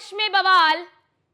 बहराइच में बवाल,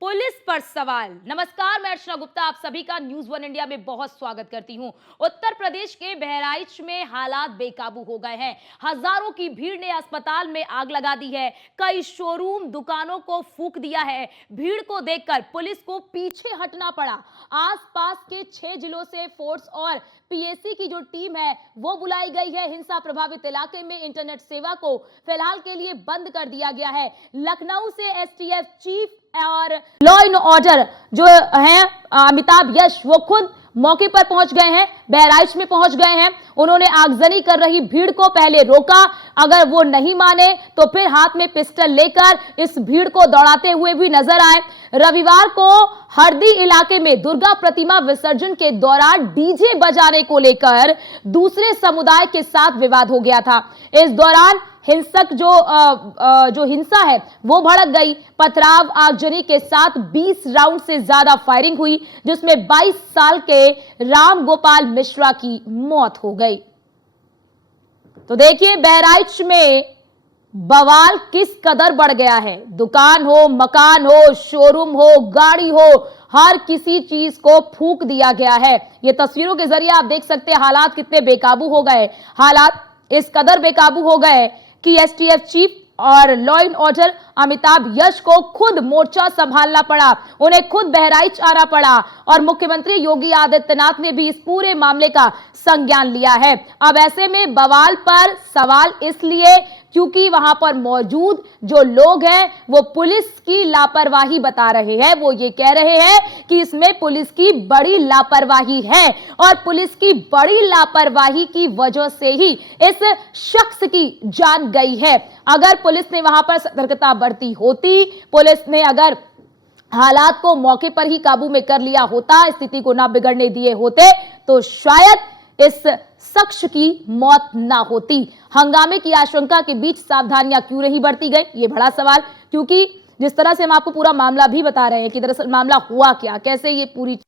पुलिस पर सवाल। नमस्कार, मैं अर्चना गुप्ता आप सभी का न्यूज़ वन इंडिया में बहुत स्वागत करती हूं। उत्तर प्रदेश के बहराइच में हालात बेकाबू हो गए हैं। हजारों की भीड़ ने अस्पताल में आग लगा दी है। कई शोरूम, दुकानों को फूंक दिया है। भीड़ को देखकर पुलिस को पीछे हटना पड़ा। आसपास के 6 जिलों से फोर्स और पीएसी की जो टीम है वो बुलाई गई है। हिंसा प्रभावित इलाके में इंटरनेट सेवा को फिलहाल के लिए बंद कर दिया गया है। लखनऊ से एसटीएफ चीफ और लॉ एंड ऑर्डर जो हैं अमिताभ यश, वो खुद मौके पर पहुंच गए हैं, बहराइच में पहुंच गए हैं। उन्होंने आगजनी कर रही भीड़ को पहले रोका, अगर वो नहीं माने तो फिर हाथ में पिस्टल लेकर इस भीड़ को दौड़ाते हुए भी नजर आए। रविवार को हरदी इलाके में दुर्गा प्रतिमा विसर्जन के दौरान डीजे बजाने को लेकर दूसरे समुदाय के साथ विवाद हो गया था। इस दौरान हिंसक जो हिंसा है वो भड़क गई। पथराव, आगजनी के साथ 20 राउंड से ज्यादा फायरिंग हुई, जिसमें 22 साल के राम गोपाल मिश्रा की मौत हो गई। तो देखिए बहराइच में बवाल किस कदर बढ़ गया है। दुकान हो, मकान हो, शोरूम हो, गाड़ी हो, हर किसी चीज को फूंक दिया गया है। ये तस्वीरों के जरिए आप देख सकते हैं हालात कितने बेकाबू हो गए। हालात इस कदर बेकाबू हो गए कि एसटीएफ चीफ और लॉ एंड ऑर्डर अमिताभ यश को खुद मोर्चा संभालना पड़ा, उन्हें खुद बहराइच आना पड़ा और मुख्यमंत्री योगी आदित्यनाथ ने भी इस पूरे मामले का संज्ञान लिया है। अब ऐसे में बवाल पर सवाल इसलिए क्योंकि वहां पर मौजूद जो लोग हैं वो पुलिस की लापरवाही बता रहे हैं। वो ये कह रहे हैं कि इसमें पुलिस की बड़ी लापरवाही है और पुलिस की बड़ी लापरवाही की वजह से ही इस शख्स की जान गई है। अगर पुलिस ने वहां पर सतर्कता बरती होती, पुलिस ने अगर हालात को मौके पर ही काबू में कर लिया होता, स्थिति को ना बिगड़ने दिए होते, तो शायद इस शख्स की मौत ना होती। हंगामे की आशंका के बीच सावधानियां क्यों नहीं बरती गई, ये बड़ा सवाल। क्योंकि जिस तरह से हम आपको पूरा मामला भी बता रहे हैं कि दरअसल मामला हुआ क्या, कैसे ये पूरी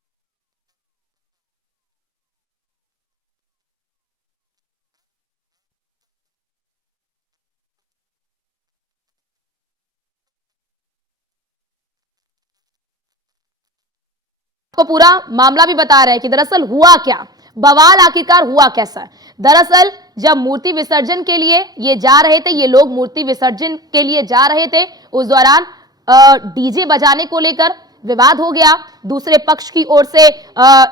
को पूरा मामला भी बता रहे हैं कि दरअसल हुआ क्या, बवाल आखिरकार हुआ कैसा। दरअसल जब मूर्ति विसर्जन के लिए ये जा रहे थे, ये लोग मूर्ति विसर्जन के लिए जा रहे थे, उस दौरान डीजे बजाने को लेकर विवाद हो गया। दूसरे पक्ष की ओर से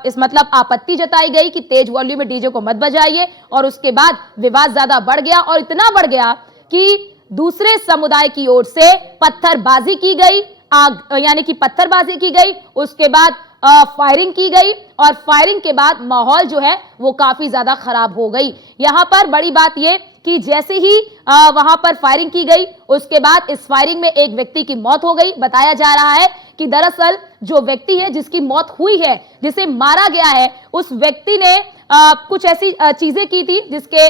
इस मतलब आपत्ति जताई गई कि तेज वॉल्यूम में डीजे को मत बजाइए और उसके बाद विवाद ज्यादा बढ़ गया और इतना बढ़ गया कि दूसरे समुदाय की ओर से पत्थरबाजी की गई, यानी कि पत्थरबाजी की गई, उसके बाद फायरिंग की गई और फायरिंग के बाद माहौल जो है वो काफी ज्यादा खराब हो गई। यहां पर बड़ी बात यह कि जैसे ही वहां पर फायरिंग की गई, उसके बाद इस फायरिंग में एक व्यक्ति की मौत हो गई। बताया जा रहा है कि दरअसल जो व्यक्ति है जिसकी मौत हुई है, जिसे मारा गया है, उस व्यक्ति ने कुछ ऐसी चीजें की थी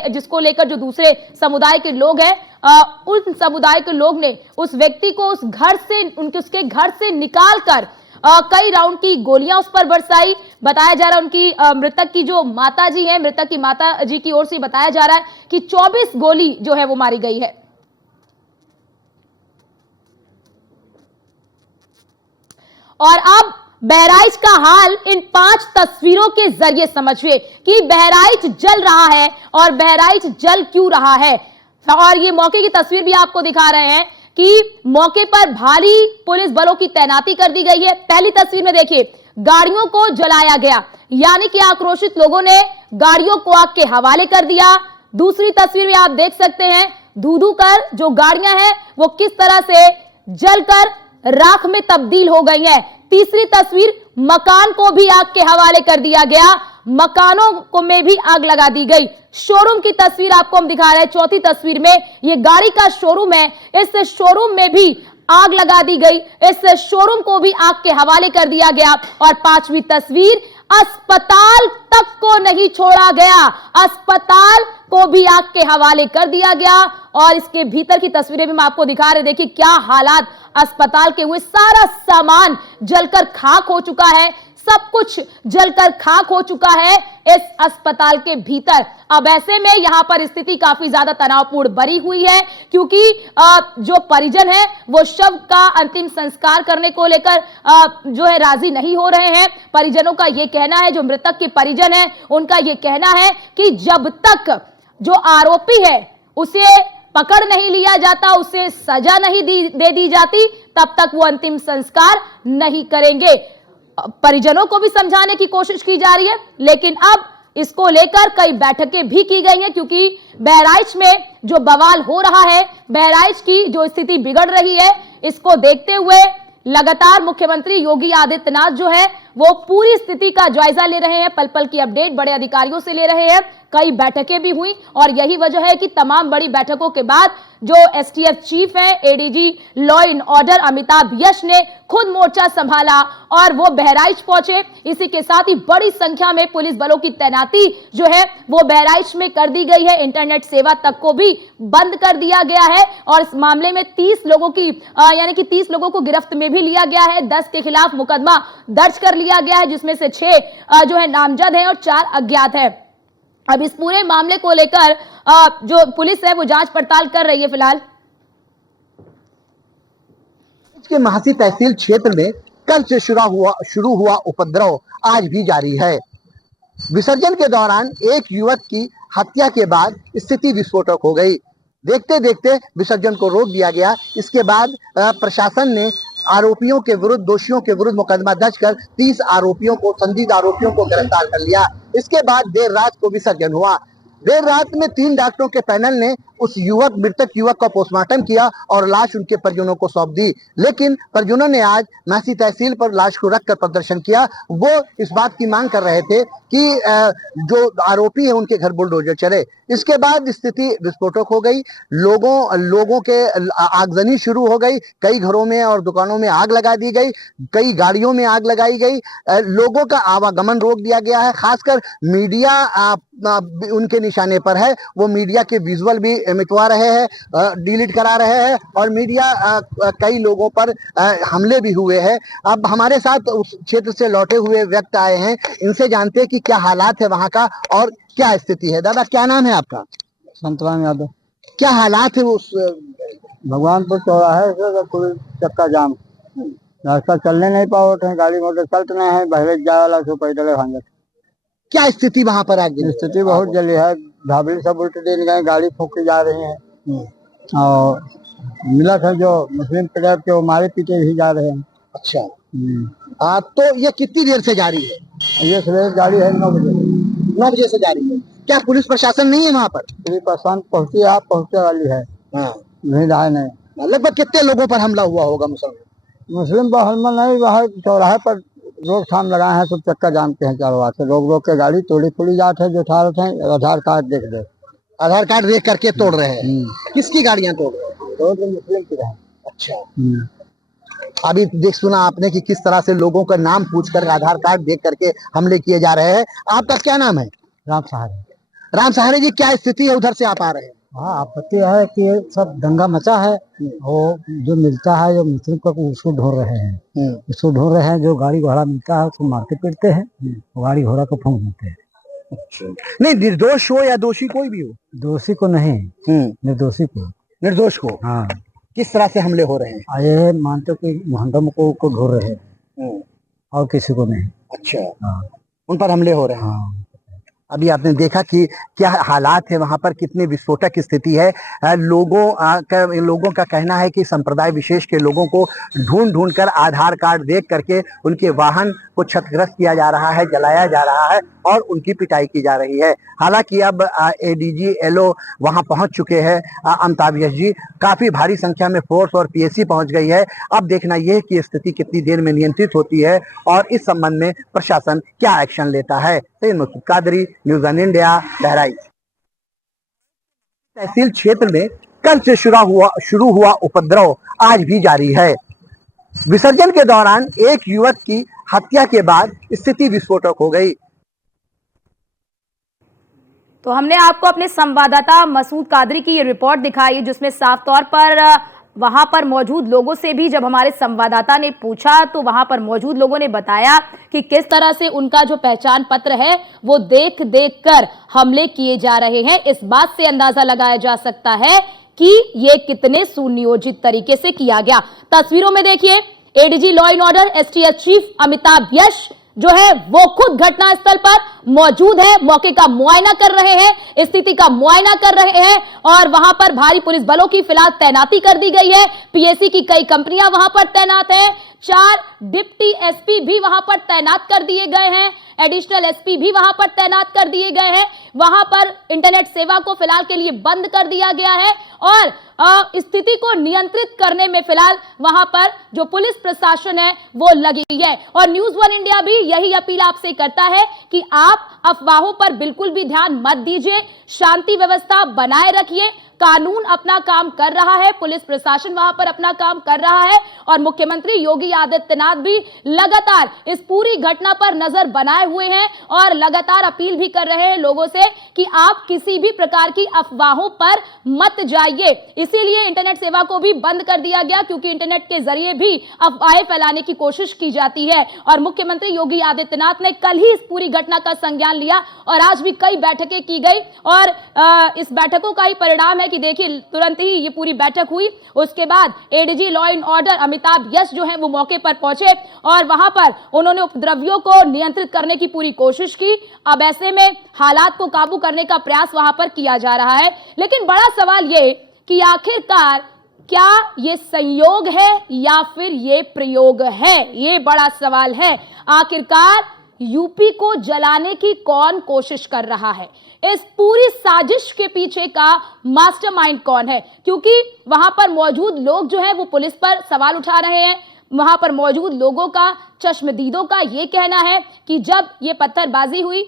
जिसको लेकर जो दूसरे समुदाय के लोग हैं, उन समुदाय के लोग ने उस व्यक्ति को उसके घर से निकाल कर कई राउंड की गोलियां उस पर बरसाई। बताया जा रहा है उनकी मृतक की जो माता जी है, मृतक की माता जी की ओर से बताया जा रहा है कि 24 गोली जो है वो मारी गई है। और अब बहराइच का हाल इन 5 तस्वीरों के जरिए समझिए कि बहराइच जल रहा है और बहराइच जल क्यों रहा है। और ये मौके की तस्वीर भी आपको दिखा रहे हैं कि मौके पर भारी पुलिस बलों की तैनाती कर दी गई है। पहली तस्वीर में देखिए गाड़ियों को जलाया गया, यानी कि आक्रोशित लोगों ने गाड़ियों को आग के हवाले कर दिया। दूसरी तस्वीर में आप देख सकते हैं धू-धू कर जो गाड़ियां हैं वो किस तरह से जलकर राख में तब्दील हो गई है। तीसरी तस्वीर मकान को भी आग के हवाले कर दिया गया, मकानों को में भी आग लगा दी गई। शोरूम की तस्वीर आपको हम दिखा रहे हैं। चौथी तस्वीर में ये गाड़ी का शोरूम है, इस शोरूम में भी आग लगा दी गई, इस शोरूम को भी आग के हवाले कर दिया गया। और 5वीं तस्वीर, अस्पताल तक को नहीं छोड़ा गया, अस्पताल को भी आग के हवाले कर दिया गया। और इसके भीतर की तस्वीरें भी हम आपको दिखा रहे, देखिए क्या हालात अस्पताल के हुए, सारा सामान जलकर खाक हो चुका है, सब कुछ जलकर खाक हो चुका है इस अस्पताल के भीतर। अब ऐसे में यहां पर स्थिति काफी ज्यादा तनावपूर्ण बनी हुई है, क्योंकि जो परिजन है वो शव का अंतिम संस्कार करने को लेकर जो है राजी नहीं हो रहे हैं। परिजनों का यह कहना है, जो मृतक के परिजन है उनका यह कहना है कि जब तक जो आरोपी है उसे पकड़ नहीं लिया जाता, उसे सजा नहीं दे दी जाती, तब तक वो अंतिम संस्कार नहीं करेंगे। परिजनों को भी समझाने की कोशिश की जा रही है, लेकिन अब इसको लेकर कई बैठकें भी की गई हैं, क्योंकि बहराइच में जो बवाल हो रहा है, बहराइच की जो स्थिति बिगड़ रही है, इसको देखते हुए लगातार मुख्यमंत्री योगी आदित्यनाथ जो है वो पूरी स्थिति का जायजा ले रहे हैं, पल पल की अपडेट बड़े अधिकारियों से ले रहे हैं। कई बैठकें भी हुई और यही वजह है कि तमाम बड़ी बैठकों के बाद जो एसटीएफ चीफ है, ADG law and order Amitabh Yash ने खुद मोर्चा संभाला और वो बहराइच पहुंचे। इसी के साथ ही बड़ी संख्या में पुलिस बलों की तैनाती जो है वो बहराइच में कर दी गई है। इंटरनेट सेवा तक को भी बंद कर दिया गया है और इस मामले में 30 लोगों की यानी कि 30 लोगों को गिरफ्त में भी लिया गया है। 10 के खिलाफ मुकदमा दर्ज कर लिया गया है, जिसमें से 6 जो है नामजद हैं और 4 अज्ञात है। अब इस पूरे मामले को लेकर जो पुलिस है वो जांच पड़ताल कर रही है फिलहाल। के महासी तहसील क्षेत्र में कल से शुरू हुआ उपद्रव आज भी जारी है। विसर्जन के दौरान एक युवक की हत्या के बाद स्थिति विस्फोटक हो गई। देखते देखते विसर्जन को रोक दिया गया। इसके बाद प्रशासन ने आरोपियों के विरुद्ध, दोषियों के विरुद्ध मुकदमा दर्ज कर 30 आरोपियों को, संदिग्ध आरोपियों को गिरफ्तार कर लिया। इसके बाद देर रात को विसर्जन हुआ। देर रात में 3 डॉक्टरों के पैनल ने उस मृतक युवक का पोस्टमार्टम किया और लाश उनके परिजनों को सौंप दी। लेकिन परिजनों ने आज महासी तहसील पर लाश को रखकर प्रदर्शन किया। वो इस बात की मांग कर रहे थे कि जो आरोपी है उनके घर बुलडोजर चले। इसके बाद स्थिति विस्फोटक हो गई। लोगों के आगजनी शुरू हो गई। कई घरों में और दुकानों में आग लगा दी गई, कई गाड़ियों में आग लगाई गई, लोगों का आवागमन रोक दिया गया है। खासकर मीडिया उनके निशाने पर है। वो मीडिया के विजुअल भी मिटवा रहे हैं, डिलीट करा रहे हैं और मीडिया कई लोगों पर हमले भी हुए हैं। अब हमारे साथ उस क्षेत्र से लौटे हुए व्यक्ति आए हैं, इनसे जानते हैं कि क्या हालात है वहां का और क्या स्थिति है। दादा, क्या नाम है आपका? संतराम यादव। क्या हालात है उस भगवानपुर चौराहे से पुलिस चक्का जाम, रास्ता चलने नहीं पावत है, गाड़ी मोटर चलते नहीं है, बहरे जाए वाला सो पैदल भांगत। क्या स्थिति वहां पर आगे? स्थिति बहुत जली है। ढाबली सब उल्टे दिन गए, गाड़ी फूकी जा रही है और मिला था जो मुस्लिम प्लेयर के वो मारे पीटे भी जा रहे हैं। अच्छा, तो ये कितनी देर से जारी है? ये सवेरे गाड़ी है 9 बजे। 9 बजे से जारी है। क्या पुलिस प्रशासन नहीं है वहाँ पर? पुलिस प्रशासन पहुंची, आप पहुंचने वाली है। हाँ, नहीं आए नहीं। लगभग कितने लोगों पर हमला हुआ होगा? मुस्लिम पर हमला नहीं, वहाँ चौराहे पर रोकथाम लगाए हैं, सब चक्का जानते हैं चारों हाथ से, रोक के गाड़ी तोड़ी फोड़ी जाते हैं। जो ठार थे आधार कार्ड देख दे, आधार कार्ड देख करके तोड़ रहे हैं। किसकी गाड़ियां तोड़ रहे हैं? रोड मुस्लिम की रहे। अच्छा, अभी देख सुना आपने कि किस तरह से लोगों का नाम पूछकर, आधार कार्ड देख करके हमले किए जा रहे हैं। आपका क्या नाम है? राम सहारे। राम सहारे जी, क्या स्थिति है? उधर से आप आ रहे हैं। हाँ, आपत्ति है कि सब दंगा मचा है। वो जो मिलता है, जो मुस्लिम को उसको ढूंढ रहे हैं, उसको ढूंढ रहे हैं। जो गाड़ी घोड़ा मिलता है उसको मारते पीटते हैं, गाड़ी घोड़ा को फूंक देते हैं। अच्छा, नहीं, निर्दोष हो या दोषी कोई भी हो? दोषी को नहीं, निर्दोषी को। निर्दोष को? हाँ। किस तरह से हमले हो रहे हैं? ये मानते कि मोहम्मद को ढूंढ रहे हैं और किसी को नहीं। अच्छा, हाँ, उन पर हमले हो रहे हैं। हाँ। अभी आपने देखा कि क्या हालात है वहां पर, कितनी विस्फोटक स्थिति है। लोगों का कहना है कि संप्रदाय विशेष के लोगों को ढूंढ कर आधार कार्ड देख करके उनके वाहन को क्षतिग्रस्त किया जा रहा है, जलाया जा रहा है और उनकी पिटाई की जा रही है। हालांकि अब एडीजी एलओ वहां पहुंच चुके हैं। अमिताभ यश जी, काफी भारी संख्या में फोर्स और पीएससी पहुंच गई है। अब देखना यह है कि स्थिति कितनी देर में नियंत्रित होती है और इस संबंध में प्रशासन क्या एक्शन लेता है। Masood Qadri, news one India, Bahraich. तहसील क्षेत्र में कल से शुरू हुआ उपद्रव आज भी जारी है। विसर्जन के दौरान एक युवक की हत्या के बाद स्थिति विस्फोटक हो गई। तो हमने आपको अपने संवाददाता मसूद कादरी की ये रिपोर्ट दिखाई, जिसमें साफ तौर पर वहां पर मौजूद लोगों से भी जब हमारे संवाददाता ने पूछा तो वहां पर मौजूद लोगों ने बताया कि किस तरह से उनका जो पहचान पत्र है वो देख देख कर हमले किए जा रहे हैं। इस बात से अंदाजा लगाया जा सकता है कि ये कितने सुनियोजित तरीके से किया गया। तस्वीरों में देखिए ADG law and order STF chief Amitabh Yash जो है वो खुद घटनास्थल पर मौजूद है, मौके का मुआयना कर रहे हैं, स्थिति का मुआयना कर रहे हैं और वहां पर भारी पुलिस बलों की फिलहाल तैनाती कर दी गई है। पीएसी की कई कंपनियां वहां पर तैनात हैं, 4 डिप्टी एसपी भी वहां पर तैनात कर दिए गए हैं, एडिशनल एसपी भी वहां पर तैनात कर दिए गए हैं। वहां पर इंटरनेट सेवा को फिलहाल के लिए बंद कर दिया गया है और स्थिति को नियंत्रित करने में फिलहाल वहां पर जो पुलिस प्रशासन है वो लगी है। और न्यूज़ वन इंडिया भी यही अपील आपसे करता है कि आप अफवाहों पर बिल्कुल भी ध्यान मत दीजिए, शांति व्यवस्था बनाए रखिए। कानून अपना काम कर रहा है, पुलिस प्रशासन वहां पर अपना काम कर रहा है और मुख्यमंत्री योगी आदित्यनाथ भी लगातार इस पूरी घटना पर नजर बनाए हुए हैं और लगातार अपील भी कर रहे हैं लोगों से कि आप किसी भी प्रकार की अफवाहों पर मत जाइए। इसीलिए इंटरनेट सेवा को भी बंद कर दिया गया क्योंकि इंटरनेट के जरिए भी अफवाहें फैलाने की कोशिश की जाती है। और मुख्यमंत्री योगी आदित्यनाथ ने कल ही इस पूरी घटना का संज्ञान लिया और आज भी कई बैठकें की गई और इस बैठकों का ही परिणाम है कि देखिए तुरंत ही ये पूरी बैठक हुई। उसके बाद ADG law and order Amitabh Yash जो है वो मौके पर पहुंचे और वहां पर उन्होंने उपद्रवियों को नियंत्रित करने की पूरी कोशिश की। अब ऐसे में हालात को काबू करने का प्रयास वहां पर किया जा रहा है। लेकिन बड़ा सवाल ये कि आखिरकार क्या ये संयोग है या फिर ये प्रयोग है, ये बड़ा सवाल है। आखिरकार यूपी को जलाने की कौन कोशिश कर रहा है, इस पूरी साजिश के पीछे का मास्टरमाइंड कौन है? क्योंकि वहां पर मौजूद लोग जो हैं वो पुलिस पर सवाल उठा रहे हैं। वहां पर मौजूद लोगों का, चश्मदीदों का ये कहना है कि जब ये पत्थरबाजी हुई,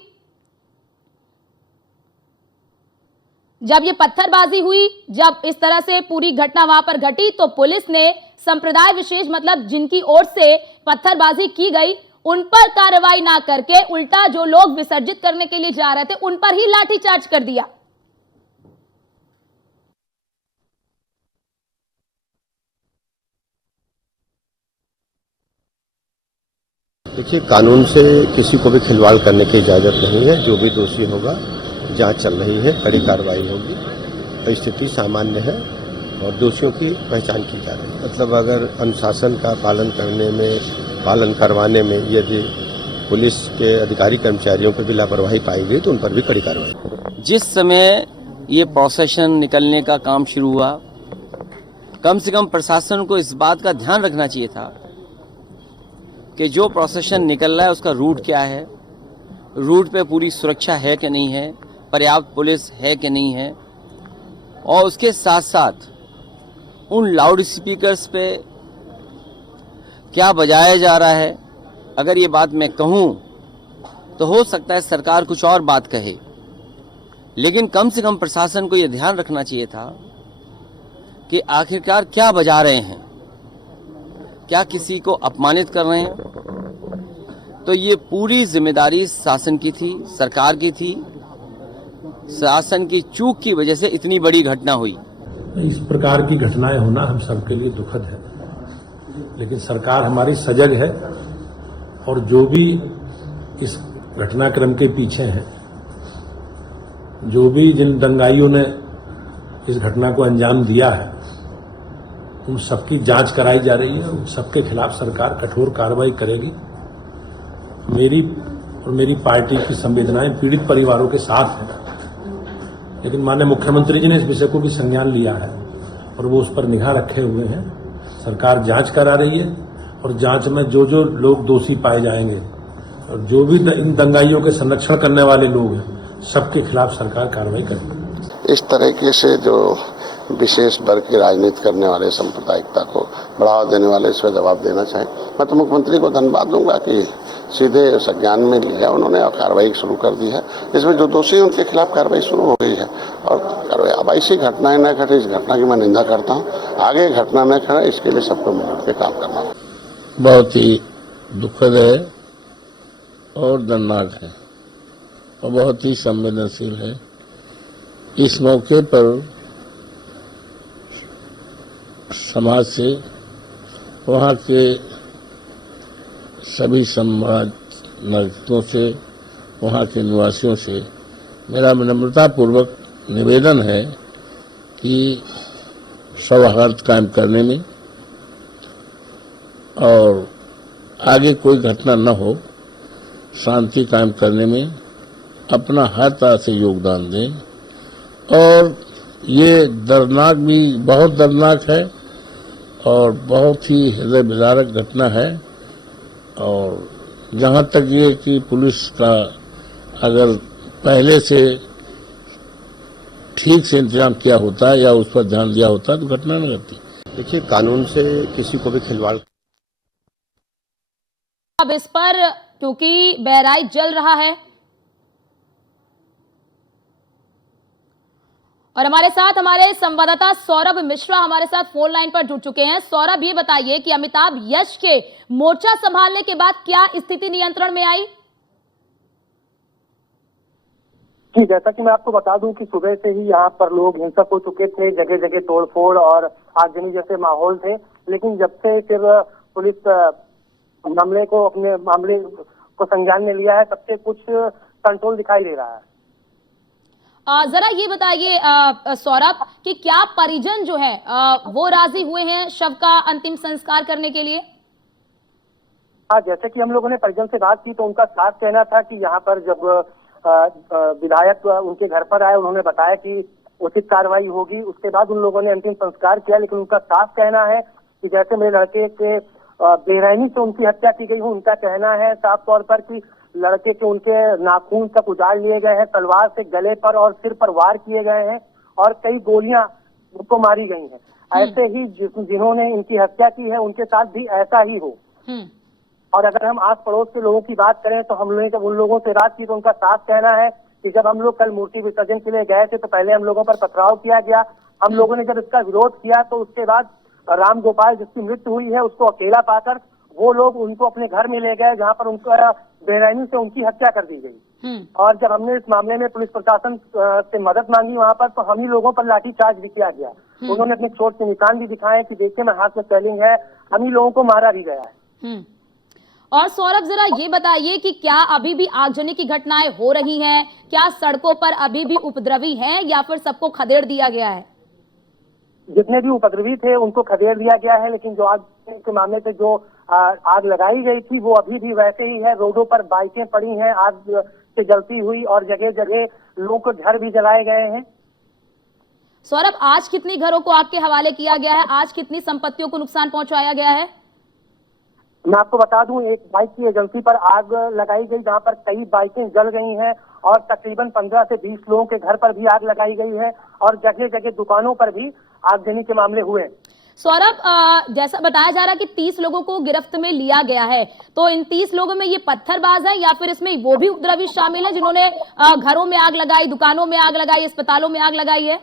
जब इस तरह से पूरी घटना वहां पर घटी तो पुलिस ने संप्रदाय विशेष मतलब जिनकी ओर से पत्थरबाजी की गई उन पर कार्रवाई ना करके उल्टा जो लोग विसर्जित करने के लिए जा रहे थे उन पर ही लाठीचार्ज कर दिया। देखिए, कानून से किसी को भी खिलवाड़ करने की इजाजत नहीं है। जो भी दोषी होगा, जांच चल रही है, कड़ी कार्रवाई होगी। परिस्थिति सामान्य है और दोषियों की पहचान की जा रही है। मतलब अगर अनुशासन का पालन करवाने में यदि पुलिस के अधिकारी कर्मचारियों पर भी लापरवाही पाई गई तो उन पर भी कड़ी कार्रवाई। जिस समय ये प्रोसेशन निकलने का काम शुरू हुआ, कम से कम प्रशासन को इस बात का ध्यान रखना चाहिए था कि जो प्रोसेशन निकल रहा है उसका रूट क्या है, रूट पे पूरी सुरक्षा है कि नहीं है, पर्याप्त पुलिस है कि नहीं है, और उसके साथ साथ उन लाउड स्पीकर्स पे क्या बजाया जा रहा है। अगर ये बात मैं कहूँ तो हो सकता है सरकार कुछ और बात कहे, लेकिन कम से कम प्रशासन को ये ध्यान रखना चाहिए था कि आखिरकार क्या बजा रहे हैं, क्या किसी को अपमानित कर रहे हैं। तो ये पूरी जिम्मेदारी शासन की थी, सरकार की थी। शासन की चूक की वजह से इतनी बड़ी घटना हुई। इस प्रकार की घटनाएं होना हम सबके लिए दुखद है, लेकिन सरकार हमारी सजग है और जो भी इस घटनाक्रम के पीछे हैं, जो भी जिन दंगाइयों ने इस घटना को अंजाम दिया है, उन सबकी जांच कराई जा रही है। उन सबके खिलाफ सरकार कठोर कार्रवाई करेगी। मेरी और मेरी पार्टी की संवेदनाएं पीड़ित परिवारों के साथ हैं, लेकिन माननीय मुख्यमंत्री जी ने इस विषय को भी संज्ञान लिया है और वो उस पर निगाह रखे हुए हैं। सरकार जांच करा रही है और जांच में जो जो लोग दोषी पाए जाएंगे और जो भी इन दंगाइयों के संरक्षण करने वाले लोग हैं, सबके खिलाफ सरकार कार्रवाई करेगी। इस तरीके से जो विशेष वर्ग की राजनीति करने वाले, सांप्रदायिकता को बढ़ावा देने वाले, इस पर जवाब देना चाहें। मैं तो मुख्यमंत्री को धन्यवाद दूंगा कि सीधे संज्ञान में लिया उन्होंने और कार्रवाई शुरू कर दी है। इसमें जो दोषी हैं उनके खिलाफ कार्रवाई शुरू हो गई है और कार्रवाई अब ऐसी घटनाएं न घटे, इस घटना की मैं निंदा करता हूँ। आगे घटना न घटे इसके लिए सबको मिलकर के काम करना होगा। बहुत ही दुखद है और दर्दनाक है और बहुत ही संवेदनशील है। इस मौके पर समाज से, वहाँ के सभी समाज नागरिकों से, वहाँ के निवासियों से मेरा विनम्रतापूर्वक निवेदन है कि सौहार्द कायम करने में और आगे कोई घटना न हो, शांति कायम करने में अपना हर तरह से योगदान दें। और ये दर्दनाक भी बहुत दर्दनाक है और बहुत ही हृदय विदारक घटना है। और जहाँ तक ये कि पुलिस का अगर पहले से ठीक से इंतजाम किया होता या उस पर ध्यान दिया होता तो घटना न घटती। देखिए, कानून से किसी को भी खिलवाड़ अब इस पर क्योंकि बहराइच जल रहा है और हमारे साथ हमारे संवाददाता सौरभ मिश्रा हमारे साथ फोन लाइन पर जुड़ चुके हैं। सौरभ, ये बताइए कि अमिताभ यश के मोर्चा संभालने के बाद क्या स्थिति नियंत्रण में आई? जी, जैसा कि मैं आपको बता दूं कि सुबह से ही यहाँ पर लोग हिंसक हो चुके थे, जगह जगह तोड़फोड़ और आगजनी जैसे माहौल थे। लेकिन जब से फिर पुलिस मामले को संज्ञान में लिया है, तब से कुछ कंट्रोल दिखाई दे रहा है। जरा ये बताइए सौरभ कि क्या परिजन जो है वो राजी हुए हैं शव का अंतिम संस्कार करने के लिए? हाँ, जैसे कि हम लोगों ने परिजन से बात की तो उनका साफ कहना था कि यहाँ पर जब विधायक उनके घर पर आए, उन्होंने बताया कि उचित कार्रवाई होगी। उसके बाद उन लोगों ने अंतिम संस्कार किया। लेकिन उनका साफ कहना है कि जैसे मेरे लड़के के बेरहमी से उनकी हत्या की गई हो, उनका कहना है साफ तौर पर कि लड़के के उनके नाखून तक उजाड़ लिए गए हैं, तलवार से गले पर और सिर पर वार किए गए हैं और कई गोलियां उनको मारी गई हैं। ऐसे ही जिन्होंने इनकी हत्या की है उनके साथ भी ऐसा ही हो। और अगर हम आस पड़ोस के लोगों की बात करें तो हम लोगों जब उन लोगों से बात की तो उनका साफ कहना है कि जब हम लोग कल मूर्ति विसर्जन के लिए गए थे तो पहले हम लोगों पर पथराव किया गया। हम लोगों ने जब इसका विरोध किया तो उसके बाद राम गोपाल जिसकी मृत्यु हुई है उसको अकेला पाकर वो लोग उनको अपने घर में ले गए, जहाँ पर उनका बेरहमी से उनकी हत्या कर दी गई। और जब हमने इस मामले में पुलिस प्रशासन से मदद मांगी वहाँ पर, तो हम ही लोगों पर लाठीचार्ज भी किया गया। उन्होंने अपने चोट के निशान भी दिखाए कि देखिए मैं हाथ में स्वेलिंग है, हम ही लोगों को मारा भी गया है। और सौरभ, जरा ये बताइए कि क्या अभी भी आगजनी की घटनाएं हो रही हैं? क्या सड़कों पर अभी भी उपद्रवी हैं या फिर सबको खदेड़ दिया गया है? जितने भी उपद्रवी थे उनको खदेड़ दिया गया है, लेकिन जो आग के मामले से जो आग लगाई गई थी वो अभी भी वैसे ही है। रोडों पर बाइकें पड़ी हैं आग से जलती हुई और जगह जगह लोगों के घर भी जलाए गए हैं। सौरभ, आज कितनी घरों को आग के हवाले किया गया है? आज कितनी संपत्तियों को नुकसान पहुंचाया गया है? मैं आपको बता दूं, एक बाइक की एजेंसी पर आग लगाई गई जहां पर कई बाइकें जल गई हैं और तकरीबन 15 से 20 लोगों के घर पर भी आग लगाई गई है और जगह जगह दुकानों पर भी आगजनी के मामले हुए। सौरभ, जैसा बताया जा रहा है कि 30 लोगों को गिरफ्त में लिया गया है, तो इन 30 लोगों में ये पत्थरबाज है या फिर इसमें वो भी उपद्रवी शामिल है जिन्होंने घरों में आग लगाई, दुकानों में आग लगाई, अस्पतालों में आग लगाई है?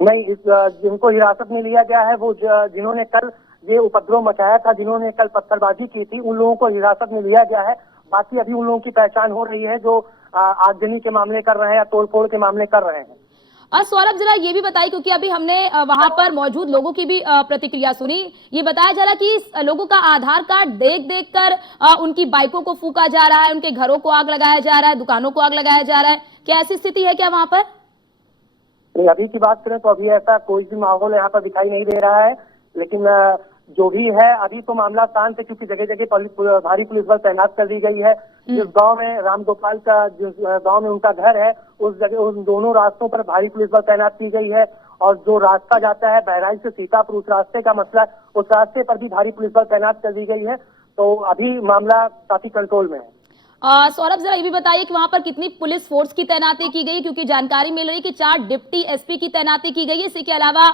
नहीं, जिनको हिरासत में लिया गया है वो जिन्होंने कल ये उपद्रव मचाया था, जिन्होंने कल पत्थरबाजी की थी, उन लोगों को हिरासत में लिया गया है। बाकी अभी उन लोगों की पहचान हो रही है जो आगजनी के मामले कर रहे हैं या तोड़फोड़ के मामले कर रहे हैं। सौरभ, जरा ये भी बताइए, क्योंकि अभी हमने वहां पर मौजूद लोगों की भी प्रतिक्रिया सुनी। ये बताया जा रहा है कि लोगों का आधार कार्ड देख कर उनकी बाइकों को फूका जा रहा है, उनके घरों को आग लगाया जा रहा है, दुकानों को आग लगाया जा रहा है। क्या ऐसी स्थिति है क्या वहां पर? अभी की बात करें तो अभी ऐसा कोई भी माहौल यहाँ पर दिखाई नहीं दे रहा है। लेकिन जो भी है अभी तो मामला शांत है, क्योंकि जगह जगह भारी पुलिस बल तैनात कर दी गई है। जिस गांव में राम गोपाल का जिस गांव में उनका घर है उस जगह उन दोनों रास्तों पर भारी पुलिस बल तैनात की गई है और जो रास्ता जाता है बहराइच से सीतापुर, उस रास्ते का मसला, उस रास्ते पर भी भारी पुलिस बल तैनात कर दी गई है। तो अभी मामला काफी कंट्रोल में है। सौरभ, जरा ये भी बताइए कि वहां पर कितनी पुलिस फोर्स की तैनाती की गई, क्योंकि जानकारी मिल रही है कि 4 डिप्टी एसपी की तैनाती की गई है। इसी के अलावा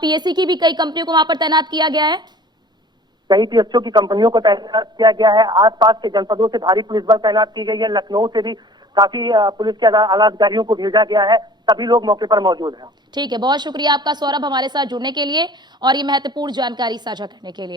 पीएससी की भी कई कंपनियों को वहां पर तैनात किया गया है। कई पीएसओ की कंपनियों को तैनात किया गया है। आसपास के जनपदों से भारी पुलिस बल तैनात की गई है। लखनऊ से भी काफी पुलिस के आला अधिकारियों को भेजा गया है। सभी लोग मौके पर मौजूद हैं। ठीक है, बहुत शुक्रिया आपका सौरभ हमारे साथ जुड़ने के लिए और ये महत्वपूर्ण जानकारी साझा करने के लिए।